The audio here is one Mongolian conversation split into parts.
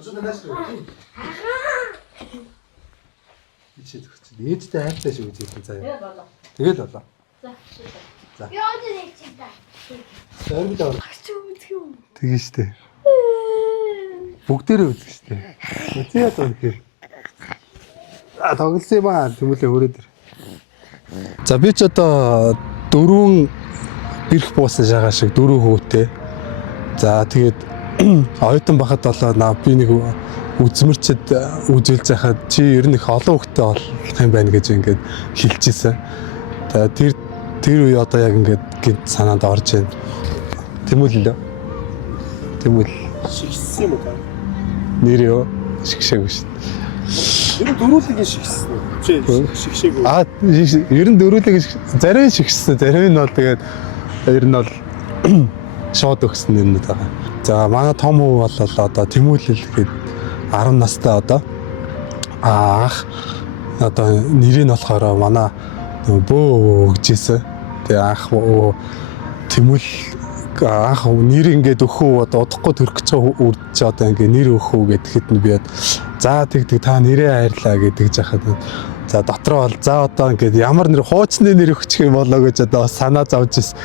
어쩌다 다시 이제 ээжтэй хайртай шиг үзээд заяа. Тэгээд болоо. За. Би одоо хийчихсэн. Оргил орно. Тэгээ штэ. Бүгдээрээ үзэх штэ. Үзээ одоо тэгэхээр. Тоглосон юм аа тэмүүлээ өрөөд. За би ч одоо 4 бэрх буусан шагаа шиг 4 хөвтэй. За тэгээд оюутан бахад болоо би нэг үзмэрчэд үзүүлж байхад чи ер нь их олон хөвтэй болох юм байна гэж ингээд хэлчихсэн. Тэгээд тэр үе одоо яг ингээд гинт санаанд орж байна. Тэмүүлээ. Тэмүүл шигсэн юм уу? нэр юу? Шигшээгүй шүү. Ер нь дөрүүлгийн шигсэн үү? Чи шигшээгүй. Ер нь дөрүүлгийн зарим шигсэн. Зарим нь бол тэгээд ер нь бол шууд өгсөн юм байна. За манай том хүү бол одоо Тэмүүлэл гээд 10 настай одоо анх одоо нэрийг нь болохоор манай бөө өгчээсэн. Тэгээ анх Тэмүүл анх нэр ингээд өгөхөө одоо удахгүй төрөх гэж үрдэж одоо ингээд нэр өгөхөө гэхэд нь би за тэгдэг та нэрээ хайрлаа гэдэг жахад за дотроо бол за одоо ингээд ямар нэр хуучны нэр өгчих юм болоо гэж одоо санаа зовж ирсэн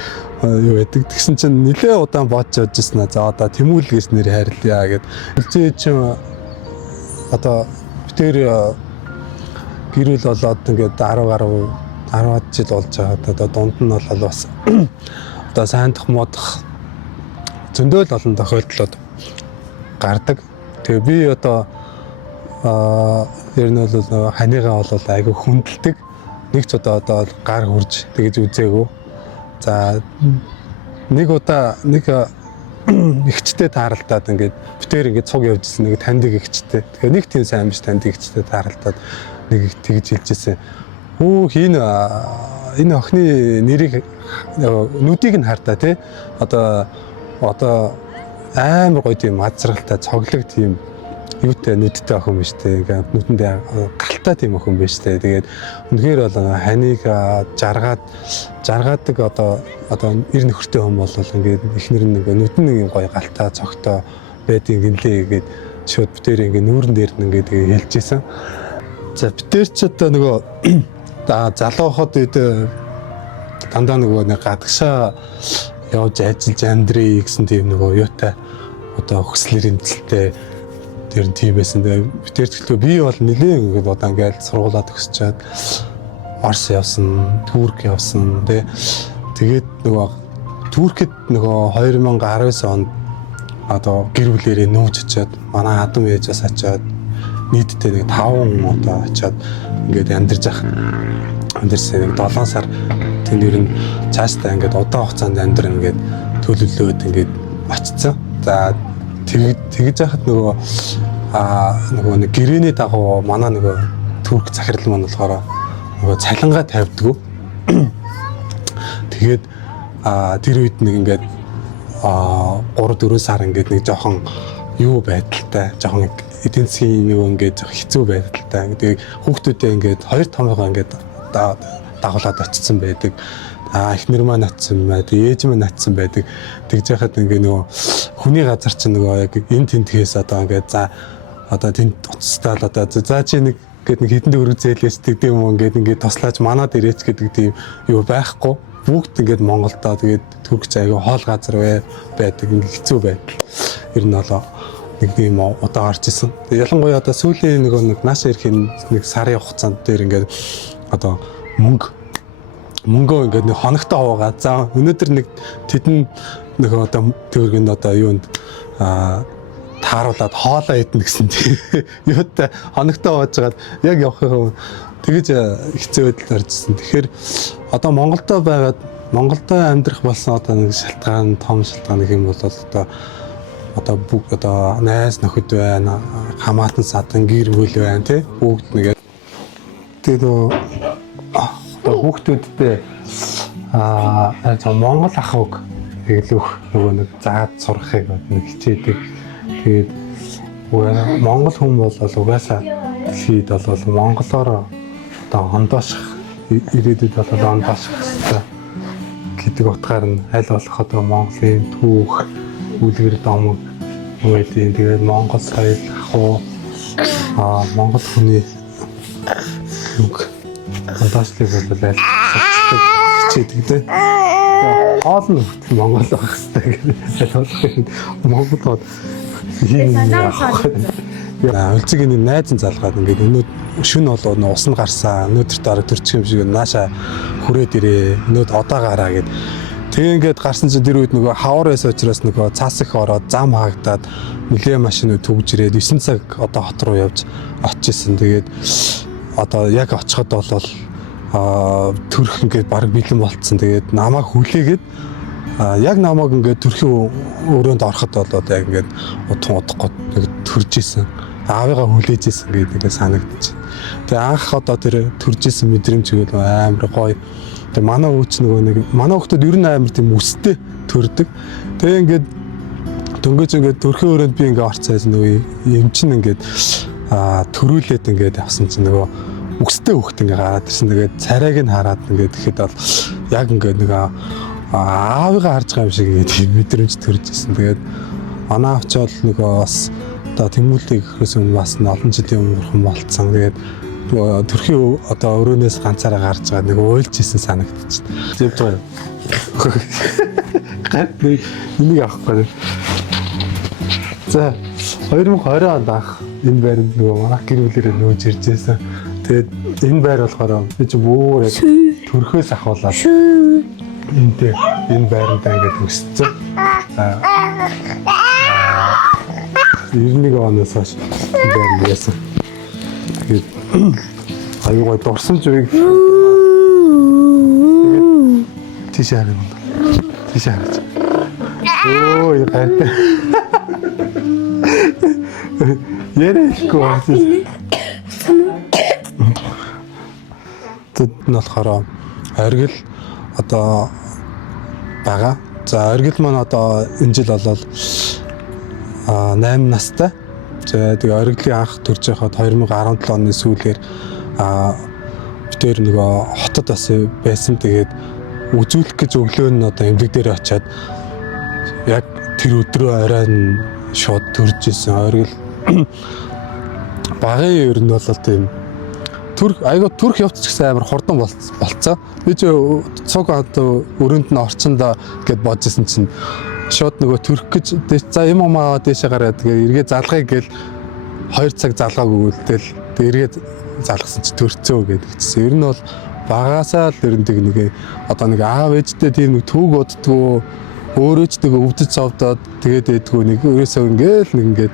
юу гэдэг. Тэгсэн чинь нэлээ удаан бодож явжсэн. За одоо Тэмүүл гэж нэр хайрлаа гэд. Үлзээ чинь одоо битэр гэрүүл болоод ингээд 10 жил болж байгаа. Одоо дунд нь бол бас одоо сайндах модох зөндөл олон тохиолдлууд гардаг. Тэгээ би одоо ер нь бол ханыгаа бол айгүй хүндэлдэг. Нэг ч одоо гар хурж тэгэж үзээгүй. За нэг удаа нэг ихчтэй тааралдаад ингээд битээр ингээд цуг явжсэн нэг таньдаг ихчтэй. Тэгэхээр нэг тийм сайн биш таньдаг ихчтэй тааралдаад нэг тэгж хэлжсэн. Энэ охины нэрийг нүдийг нь хартаа тий. Одоо амар гоё тийм азралтай цоглог тийм юутай нүдтэй охин биш тий. Ингээд нүдэндээ галтай тийм охин биш тий. Тэгээд үнэхээр бол ханыг жаргаадаг одоо ир нөхөртэй хүн бол ингээд ихнэр нь ингээд нүд нь юм гоё галтай цогтой байдгийг гинлээ гээд шууд битээр ингээд нүүрэн дээр нь ингээд хэлжсэн. За битээр ч одоо нөгөө залуу хот үед дандаа нөгөө нэг гадагшаа явж ажиллаж амьдрий гэсэн тийм нөгөө юутай одоо хөслөр эмзэлтэй тэр тийм байсан. Битээр төлөө би бол нэлээд ингээд одоо ингээд сургуулаад өгсчээд Орос явсан, Турк явсан тий. Тэгээд нөгөө Туркэд нөгөө 2019 онд одоо гэр бүлээрээ нүүж очиад манай адам ээжээс очиад нийтдээ нэг 5 одоо очиад ингээд амьдарсан нэг 7 сар тэнд ер нь цаашдаа ингээд удаан хугацаанд амьдран ингээд төлөвлөөд ингээд очсон. За тэгж яхад нөгөө нэг гэрээний дагуу манай нөгөө Турк захирал маань болохоор нөгөө цалингаа тавьдгүй. Тэгээд тэр үед нэг ингээд 3-4 сар ингээд нэг жоохон юу байдалтай жоохон эдийн засгийн нөгөө ингээд хэцүү байдалтай. Тэгээд хүүхдүүдээ ингээд 2 томьёогоо ингээд дагуулад очсон байдаг. Эхнэр маань очсон байдаг, ээж маань очсон байдаг. Тэгж яхад ингээд нөгөө хүний газар чинь нөгөө яг энэ тентгээс одоо ингээд за одоо тэнд уцтаал одоо за чи нэг гээд нэг хэдэн төгрөг зээлээс тэгдэв юм ингээд тослооч манад ирээч гэдэг тийм юу байхгүй. Бүгд ингээд Монголдоо тэгээд Туркч аяга хоол газар байдаг ингээд хэцүү байдал. Ер нь болоо нэг тийм удаа орж исэн. Ялангуяа одоо сүүлийн нэг нааш ирэхин нэг сарын хугацаанд дээр ингээд одоо мөнгөө ингээд нэг хоногтой хуугаад за өнөөдөр нэг тэдэн нэг одоо төгрөгийн одоо юунд тааруулаад хоолоо идэх гэсэн тийм юутай хоногтой хуужгаад яг явах тэгэж хэцүү байдал оржсэн. Тэгэхээр одоо Монголдо амьдрах болсон одоо нэг шалтгаан том шалтгаан гэх юм бол одоо бүгд одоо найз нөхөд байна, хамаатан садан гэр бүл байна тий бүгд нэгээд тэгээд хүүхдүүдтэй Монгол ахуйг эглөх нөгөө нэг заад сурахыг нэг хичээдэг. Тэгээд Монгол хүн бол угаасаа дэлхийд бол монголоор одоо хондооших ирээдүйд бол хондооших хэрэгтэй гэдэг утгаар нь аль болох одоо Монголын түүх, үлгэр домог үүдийн тэгээд Монгол соёл ахуй Монгол хүний үг фантастик бол аль хичээдэг тий. Хоол нь Монгол байх хэрэгтэй. Монгол бол үлцэг энэ найзан залгаад ингээд өнөөдөр шүн болоо ус нь гарсан. Өнөөдөр дараа төрчих юм шиг нааша хүрээд ирээ. Өнөөдөр одоо гараа гэд. Тэгээ ингээд гарсан чинь тэр үед нөгөө хавар байсан учраас нөгөө цаас их ороод зам хаагдаад нөлөө машинууд түгж ирээд 9 цаг одоо хот руу явж очижсэн. Тэгээд одоо яг очиход болол төрх ингээд баг бэлэн болцсон. Тэгээд намайг хүлээгээд яг намайг ингээд төрхийн өрөөнд ороход болоод яг ингээд удахгүй нэг төрж исэн. Аавыгаа хүлээж исэн гэдэг санагдчих. Тэгээ анх одоо тэр төрж исэн мэдрэмж өгөл амар гоё. Тэгээ манай өвч нөгөө нэг манай хөлтөд ер нь амар тийм үстэй төрдөг. Тэгээ ингээд дөнгөж ингээд төрхийн өрөөнд би ингээд орцсон нөгөө юм чин ингээд төрүүлээд ингээд явсан чинь нөгөө үстэй хөхт ингээд гараад ирсэн. Тэгээд царайг нь хараад ингээд тэгэхэд бол яг ингээд нэг аавыгаа харж байгаа юм шиг ингээд мэдрэмж төрж исэн. Тэгээд манай авч бол нөгөө бас одоо тэмүүлтийг ихээс өмнө бас олон жилийн өмнө болцсон. Тэгээд төрхийн одоо өрөөнөөс ганцаараа гарч байгаа нэг уйлж исэн санагдчих. Зэвж байгаа. Гад нэг авахгүй. За 2020 онд анх энэ байранд нөгөө манай гэр бүлээрээ нөөж ирж байсан. Тэгээд энэ байр болохоор би ч бүр яг төрхөөс ахуулаад энэ байрандаа ингээд өссөн. 91 оноос хойш энэ байранд байсан. Тэгээд аюугаа дурсан ч үеиг тийш харин. Тийш харж. Өө яагаад. Ярихгүй байна. Тэд нь болохоор оргил одоо байгаа. За оргил маань одоо энэ жил болол 8 настай. Тэгээ оргилын анх төрж байхад 2017 оны сүүлээр битээр нөгөө хотод бас байсан. Тэгээд үзүүлэх гэж өглөө нь одоо эмнэлэг дээр очиад яг тэр өдрөө оройн шууд төрж исэн. Оргил багын ер нь бол тийм төрх явц гэсэн амар хурдан болцоо. Би ч цог одоо өрөөнд нь орчиндаа гэд бодож исэн чинь шууд нөгөө төрх гэж за юм амаа дээшээ гараад тэгээ эргээ залгая гэл 2 цаг залгааг өгүүлтэл тэгээ эргээ залгасан чи төрцөө гэдэгчсэн. Ер нь бол багаасаа л ерөндөг нэг одоо нэг аав ээжтэй тийм нэг түүг боддгоо өөрөө ч тэгээ өвдөж цовдоод тэгээд ээдгөө нэг өрөөсөө ингээл нэг ингээд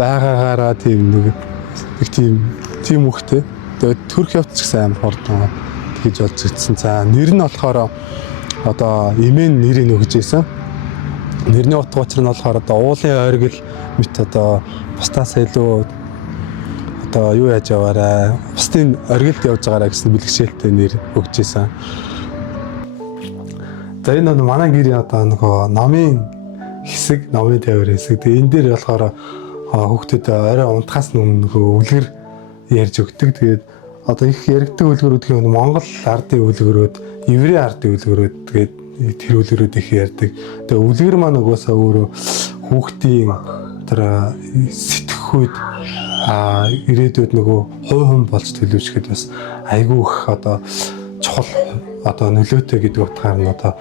байгаагаараа тийм нэг тийм үхтэй. Тэгээд төрх явц гэсэн амар хурдан тэгж болж ирсэн. За нэр нь болохоор одоо эмээн нэрийг өгж ийсэн. Нэрний утга учир нь болохоор одоо уулын оргил мэт одоо бусдаас илүү одоо юу яаж яваарай. Бусдын оргилд явж байгаарай гэсэн бэлгшээлтэй нэр өгж ийсэн. За энэ нь манай гэрийн одоо нөгөө номын хэсэг, номын тайвар хэсэг. Тэгээ энэ дээр болохоор хүүхдүүд орой унтахаас өмнө нөгөө үлгэр ярьж өгдөг. Тэгээд одоо их яригддаг үлгэрүүд гэх юм Монгол ардын үлгэрүүд, еврей ардын үлгэрүүд тэгээд тэр үлгэрүүд их ярьдаг. Тэгээд үлгэр маань угаасаа өөрөө хүүхдийн тэр сэтгэхүйд ирээдүйд нөгөө хувь хүн болж төлөвшөхэд бас айгүй их одоо чухал одоо нөлөөтэй гэдэг утгаар нь одоо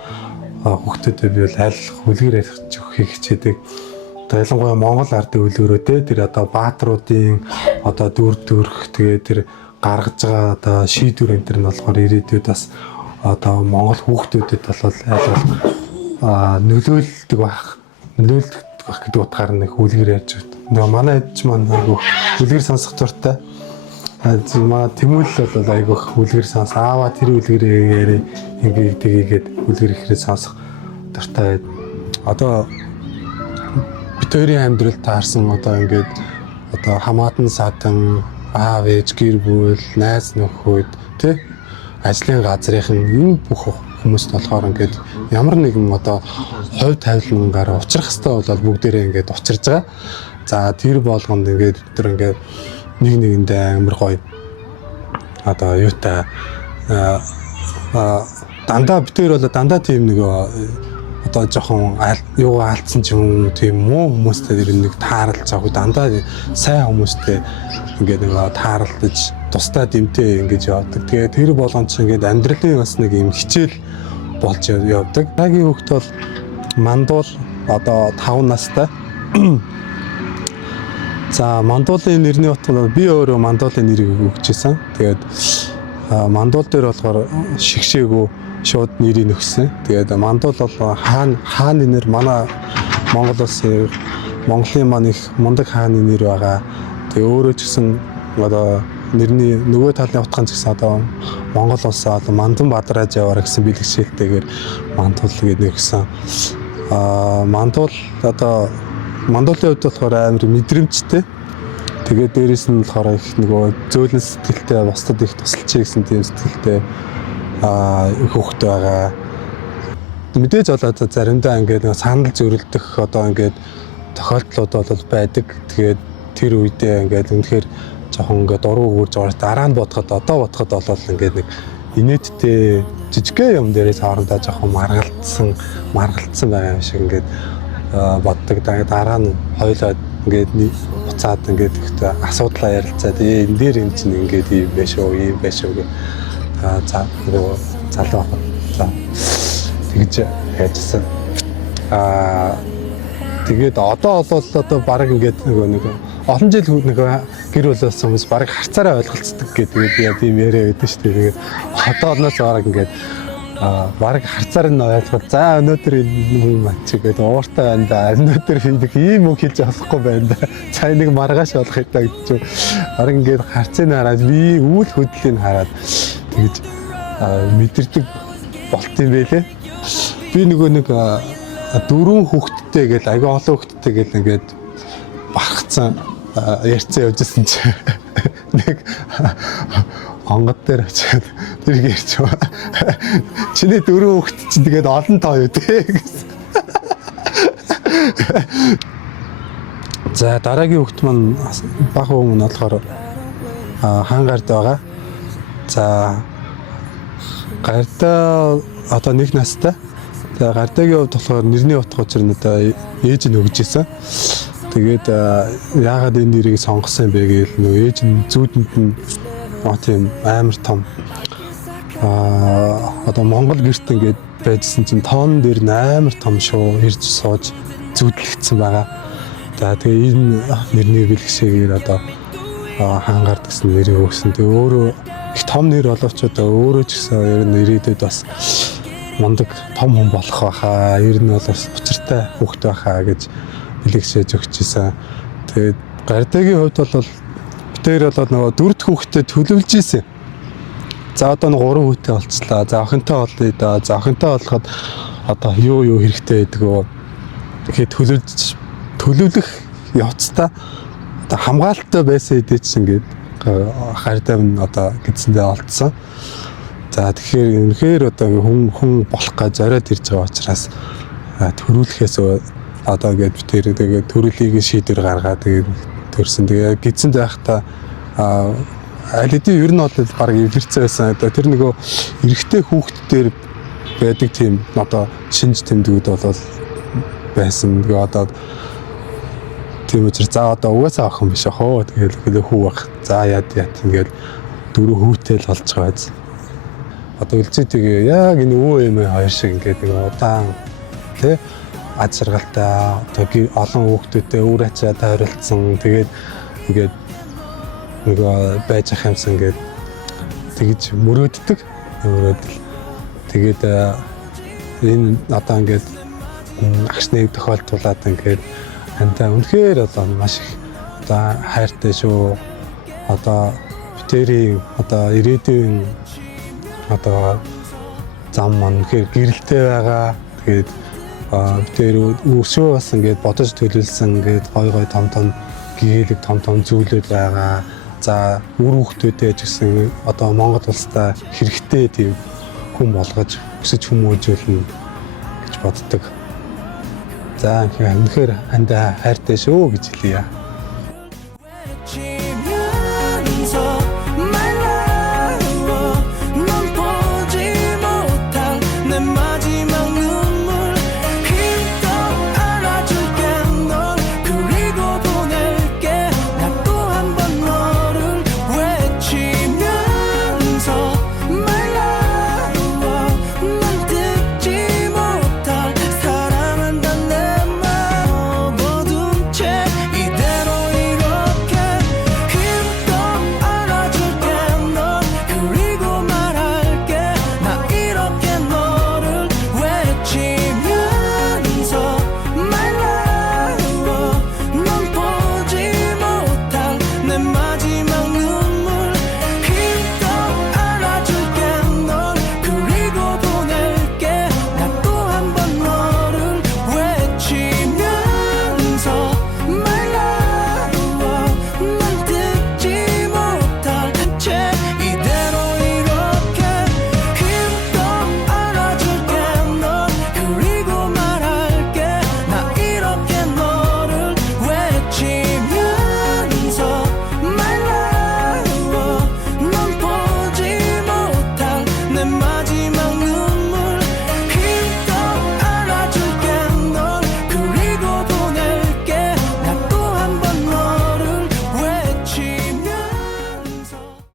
хүүхдүүдэд би бол аль үлгэр ярих өгөхийг хичээдэг. Одоо ялангуяа Монгол ардын үлгэрүүдээ тэр одоо баатруудын одоо дүрх тэгээд тэр гаргаж байгаа одоо шийдвэр энэ төр нь болохоор ирээдүйд бас одоо Монгол хүүхдүүдэд бол аль нөлөөлдөг байх гэдэг утгаар нэг үлгэр ярьж байна. Нөгөө манай ээж маань айгүй үлгэр сонсох дуртай. Манай Тэмүүлэл бол айгүй үлгэр сонс аава тэр үлгэрээ яри ингээд тгийгээд үлгэр ихрээ сонсох дуртай. Одоо битэрийн амьдрал таарсан одоо ингээд одоо хамаатан садан аав ээж гэр бүл найз нөхөд тий ажлын газрынхан энэ бүх хүмүүст болохоор ингээд ямар нэгэн одоо хувь тавилангаар учрах хэрэгтэй бол бүгдээрээ ингээд учирж байгаа. За тэр болгонд ингээд өдөр ингээд нэг нэгэндээ амар гоё одоо юутай дандаа битэр бол дандаа тийм нэг одоо жоохон юугаа алдсан ч юм уу тийм муу хүмүүстэй ер нь нэг тааралж байгаа дандаа сайн хүмүүстэй ингээд нэг тааралдаж тусдаа дэмтэй ингэж явдаг. Тэгээ тэр болгон ч ингээд амьдралын бас нэг юм хичээл болж явдаг. Дараагийн хүүхэд бол Мандуул одоо 5 настай. За Мандуулын нэрний утга би өөрөө Мандуулын нэрийг өгчээсэн. Тэгээд Мандуул дээр болохоор шигшээгүү шууд нэрийг өгсөн. Тэгээд Мандуул бол хааны нэр манай Монгол улсын Монголын маань их мундаг хааны нэр байгаа. Тэгээд өөрөө ч гэсэн одоо нэрний нөгөө талын утган ч гэсэн одоо Монгол улсаа одоо Мандан Бадраж яваар гэсэн бэлгшээлтэйгээр Мандуул гэдэг нэгсэн. Мандуул одоо Мандуулын хувьд болохоор амар мэдрэмжтэй. Тэгээд дээрэс нь болохоор их нөгөө зөөлөн сэтгэлтэй бусдад их тусалж гэсэн тийм сэтгэлтэй хүүхэд байгаа. Мэдээж болоод заримдаа ингээд санал зөрөлдөх одоо ингээд тохиолдлууд бол байдаг. Тэгээд тэр үедээ ингээд үнэхээр жоохон ингээд дуруу өгөрж байгаа. Дараа нь бодоход одоо бодоход бол ингээд нэг инээдтэй жижигхэн юм дээрээс хоорондоо жоохон маргалдсан байгаа юм шиг ингээд боддог. Дараа нь хоёулаа ингээд буцаад ингээд ихтэй асуудлаа ярилцаад энэ дээр юм чинь ингээд ийм байх шүү гэх. За нөгөө залуу хаа. За тэгж хайжсан. Тэгээд одоо бол одоо баг ингээд нөгөө олон жил нөгөө гэр бүл болсон хүмүүс баг харцаараа ойлголцдог гэдэг тийм яриа байдаг шүү дээ. Тэгээд одооноос баг ингээд баг харцаар нь ойлгох. За өнөөдөр энэ матч гэдэг ууртай байна да. Өнөөдөр нэг ийм үг хэлж болохгүй байна да. За нэг маргааш болох гэдэг гэж. Баг ингээд харцыг хараад би үйл хөдлөлийг хараад тэгж мэдэрдэг болт юм байлээ. Би нөгөө нэг 4 хүүхэдтэй гэл аяга олон хүүхэдтэй гэл ингээд багцсан ярьцсан явжсэн чи нэг онгод дээр очиад тэр ярьж байгаа. Чиний 4 хүүхэд чинь тэгээд олон тоо юу те гэсэн. За дараагийн хүүхэд маань бага хүмүүс нь болохоор хангард байгаа. За гардаа одоо 1 настай. Тэгээ гардагийн хувьд болохоор нэрний утга учир нь одоо ээж нь өгж исэн. Тэгээд яагаад энэ нэрийг сонгосон бэ гэвэл нөө ээж нь зүүдэнд нь тийм амар том одоо Монгол гэрт ингээд байжсэн чинь тоон дээр нь амар том шүү ирж сууж зүудлэгдсэн байгаа. За тэгээ энэ нэрний бэлгшээгээр одоо хангард гэсэн нэрийг өгсөн. Тэгээ өөрөө их том нэр боловч одоо өөрөө ч гэсэн ер нь ирээдүйд бас мундаг том хүн болох байхаа. Ер нь бол бас учиртай хүүхэд байхаа гэж бэлгшээж өгчээсэн. Тэгээд гардагийн хувьд бол тэр бол нөгөө 4 дахь хүүхэдтэй төлөвлөж ийсэн. За одоо нэг 3 хүүхэдтэй болцлоо. За охинтой болъё да. За охинтой болоход одоо юу хэрэгтэй байдаг вэ? Тэгэхээр төлөвлөх явцдаа одоо хамгаалалттай байсан хэдий ч ингээд хардам одоо гидсэндээ олдсон. За тэгэхээр үнэхээр одоо хүн болох гэж зориод ирж байгаа учраас төрүүлэхээс одоо ингээд тэр тэгээд төрөлийг шийдвэр гаргаад тэгээд төрсөн. Тэгээ гидсэнд байхдаа аль хэдийн ер нь бол баг эвлэрцээ байсан. Тэр нөгөө эрэгтэй хүүхдтэр байдаг тийм одоо шинж тэмдгүүд бол байсан. Тэгээ одоо тийм учраас за одоо угаасаа охин биш ахоо. Тэгээд хүү бах. За яд ингээд 4 хүүтэй л болж байгаа биз. Одоо үлзий тэгээ яг энэ өвөө эмээ хоёр шиг ингээд нэг удаан тий аз жаргалтай одоо олон хүүхдүүдтэй өөр ачаа тойролцсон. Тэгээд ингээд нөгөө байж ах юмсан ингээд тэгж мөрөөддөг. Тэгээд энэ одоо ингээд агшны тохиолдуулаад ингээд хантаа үнэхээр одоо маш их одоо хайртай шүү. Одоо битэрийн одоо ирээдүйн одоо зам маань үнэхээр гэрэлтэй байгаа. Тэгээд битэр өсөө бас ингээд бодож төлөвлөсөн ингээд гой том гээлэг том зүйлүүд байгаа. За үр хүүхдүүдээ ч гэсэн одоо Монгол улстай хэрэгтэй тийм хүн болгож өсөж хүмүүжүүлнэ гэж боддог. За үнэхээр хандаа хайртай шүү гэж хэлье.